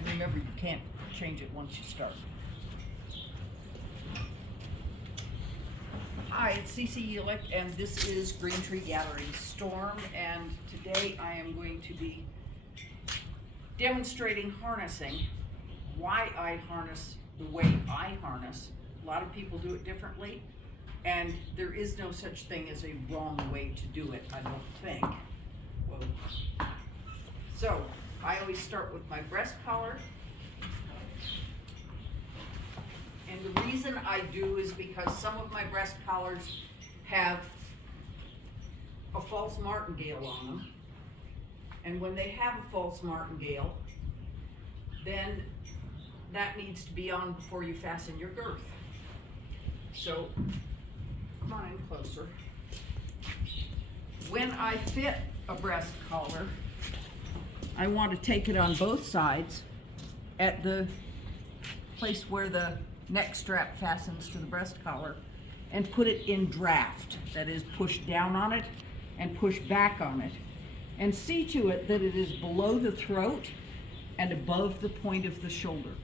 And remember, you can't change it once you start. Hi, it's CC Ulick, and this is Green Tree Gathering Storm, and today I am going to be demonstrating harnessing, why I harness the way I harness. A lot of people do it differently, and there is no such thing as a wrong way to do it, I don't think. Whoa. So, I always start with my breast collar. And the reason I do is because some of my breast collars have a false martingale on them. And when they have a false martingale, then that needs to be on before you fasten your girth. So, come on in closer. When I fit a breast collar, I want to take it on both sides at the place where the neck strap fastens to the breast collar and put it in draft. That is, push down on it and push back on it. And see to it that it is below the throat and above the point of the shoulder.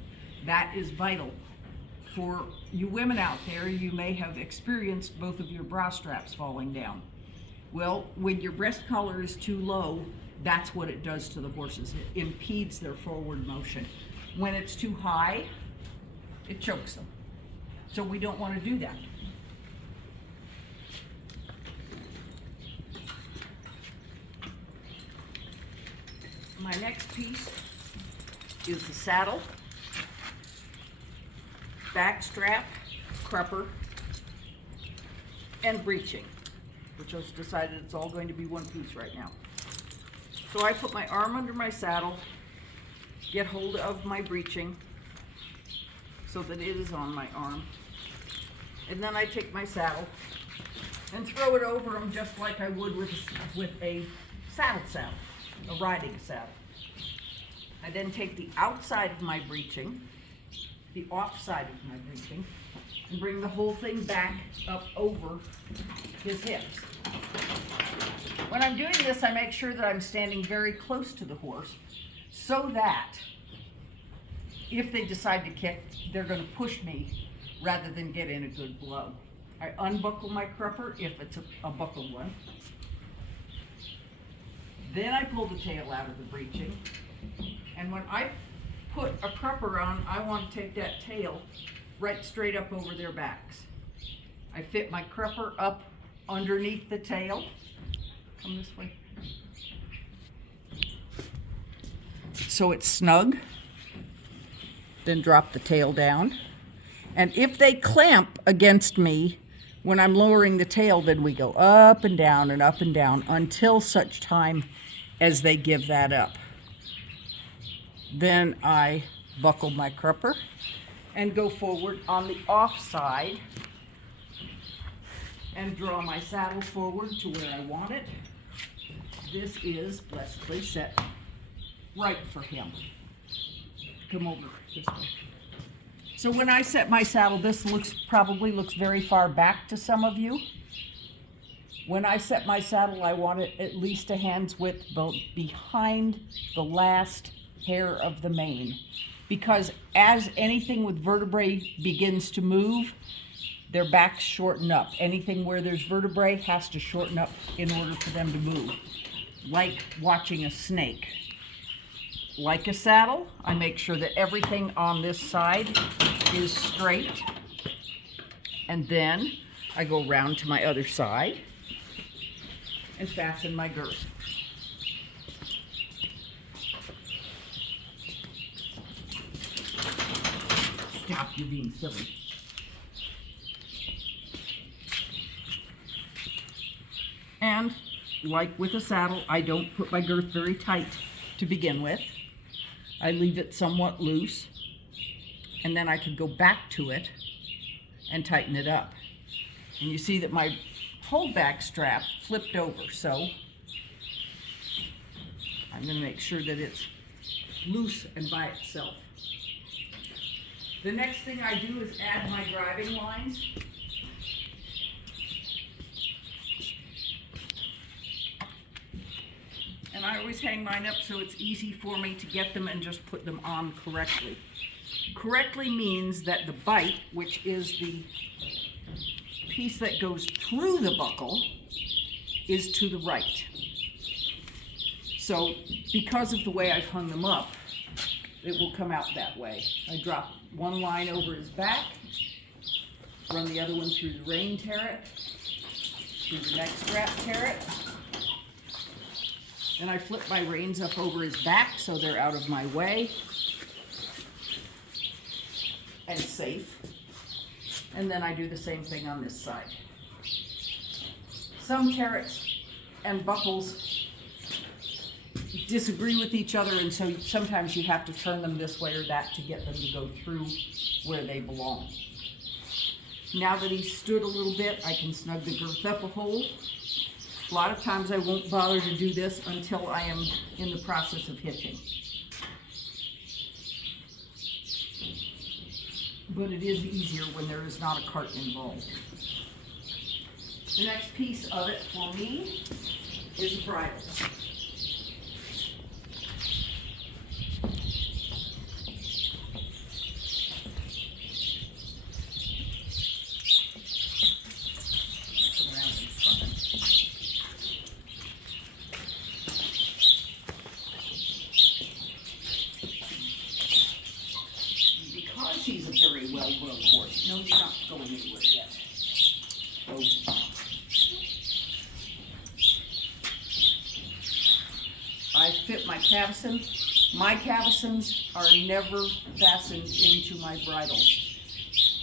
That is vital. For you women out there, you may have experienced both of your bra straps falling down. Well, when your breast collar is too low, that's what it does to the horses. It impedes their forward motion. When it's too high, it chokes them. So we don't want to do that. My next piece is the saddle, back strap, crupper, and breeching, which I've decided it's all going to be one piece right now. So I put my arm under my saddle, get hold of my breeching so that it is on my arm, and then I take my saddle and throw it over them just like I would with a saddle, a riding saddle. I then take the outside of my breeching, the off side of my breeching, and bring the whole thing back up over his hips. When I'm doing this, I make sure that I'm standing very close to the horse so that if they decide to kick, they're going to push me rather than get in a good blow. I unbuckle my crupper if it's a buckled one. Then I pull the tail out of the breeching. And when I put a crupper on, I want to take that tail right straight up over their backs. I fit my crupper up underneath the tail. Come this way. So it's snug. Then drop the tail down. And if they clamp against me when I'm lowering the tail, then we go up and down until such time as they give that up. Then I buckle my crupper and go forward on the off side and draw my saddle forward to where I want it. This is blessedly set right for him. Come over this way. So when I set my saddle, this probably looks very far back to some of you. When I set my saddle, I want it at least a hand's width behind the last hair of the mane. Because as anything with vertebrae begins to move, their backs shorten up. Anything where there's vertebrae has to shorten up in order for them to move. Like watching a snake. Like a saddle, I make sure that everything on this side is straight. And then I go around to my other side and fasten my girth. Stop, you're being silly. And like with a saddle, I don't put my girth very tight to begin with. I leave it somewhat loose, and then I could go back to it and tighten it up. And you see that my whole back strap flipped over, so I'm going to make sure that it's loose and by itself. The next thing I do is add my driving lines. And I always hang mine up so it's easy for me to get them and just put them on correctly. Correctly means that the bite, which is the piece that goes through the buckle, is to the right. So because of the way I've hung them up, it will come out that way. I drop one line over his back, run the other one through the rein, tear it, through the neck strap, tear it. Then I flip my reins up over his back so they're out of my way and safe. And then I do the same thing on this side. Some carrots and buckles disagree with each other, and so sometimes you have to turn them this way or that to get them to go through where they belong. Now that he's stood a little bit, I can snug the girth up a hole. A lot of times I won't bother to do this until I am in the process of hitching. But it is easier when there is not a cart involved. The next piece of it for me is a bridle. He's a very well-groomed horse. No, he's not going anywhere yet. Oh. I fit my cavesson. My cavessons are never fastened into my bridles.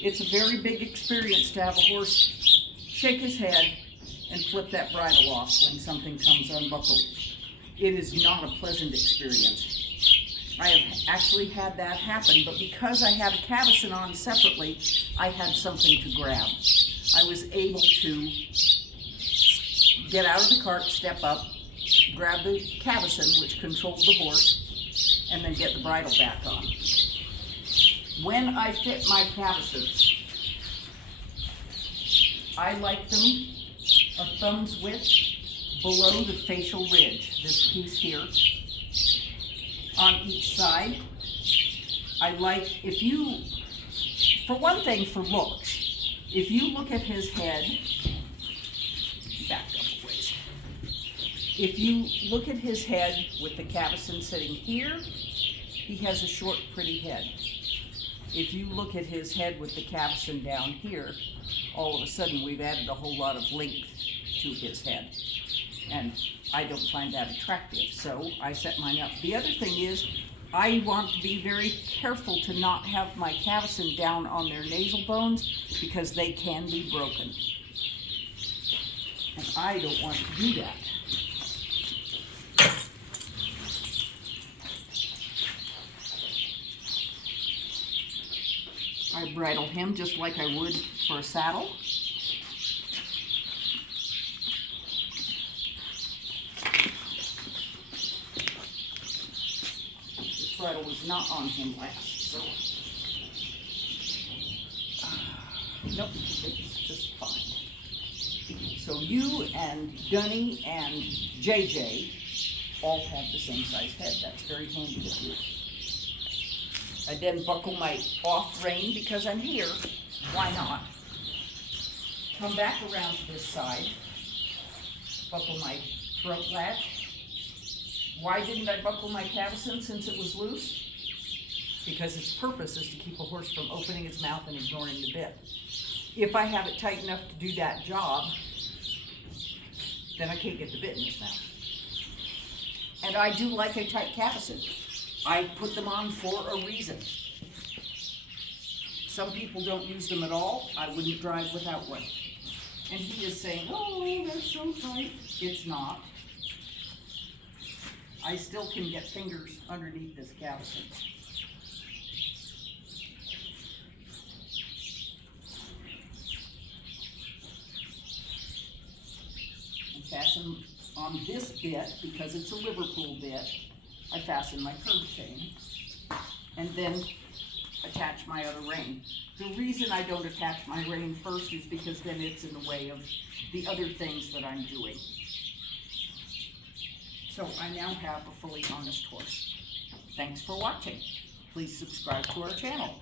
It's a very big experience to have a horse shake his head and flip that bridle off when something comes unbuckled. It is not a pleasant experience. I have actually had that happen, but because I had a cavesson on separately, I had something to grab. I was able to get out of the cart, step up, grab the cavesson, which controlled the horse, and then get the bridle back on. When I fit my cavessons, I like them a thumb's width below the facial ridge, this piece here. On each side. I like, for one thing, for looks, if you look at his head, back up a ways. If you look at his head with the cavesson sitting here, he has a short, pretty head. If you look at his head with the cavesson down here, all of a sudden we've added a whole lot of length to his head. And I don't find that attractive, so I set mine up. The other thing is, I want to be very careful to not have my cavesson down on their nasal bones because they can be broken. And I don't want to do that. I bridle him just like I would for a saddle. Bridle was not on him last, so nope, it's just fine. So you and Dunny and JJ all have the same size head. That's very handy to do. I then buckle my off rein because I'm here. Why not? Come back around to this side. Buckle my throat latch. Why didn't I buckle my cavesson since it was loose? Because its purpose is to keep a horse from opening its mouth and ignoring the bit. If I have it tight enough to do that job, then I can't get the bit in his mouth. And I do like a tight cavesson. I put them on for a reason. Some people don't use them at all. I wouldn't drive without one. And he is saying, oh, that's so tight. It's not. I still can get fingers underneath this cavesson. And fasten on this bit, because it's a Liverpool bit, I fasten my curb chain and then attach my other rein. The reason I don't attach my rein first is because then it's in the way of the other things that I'm doing. So I now have a fully honest horse. Thanks for watching. Please subscribe to our channel.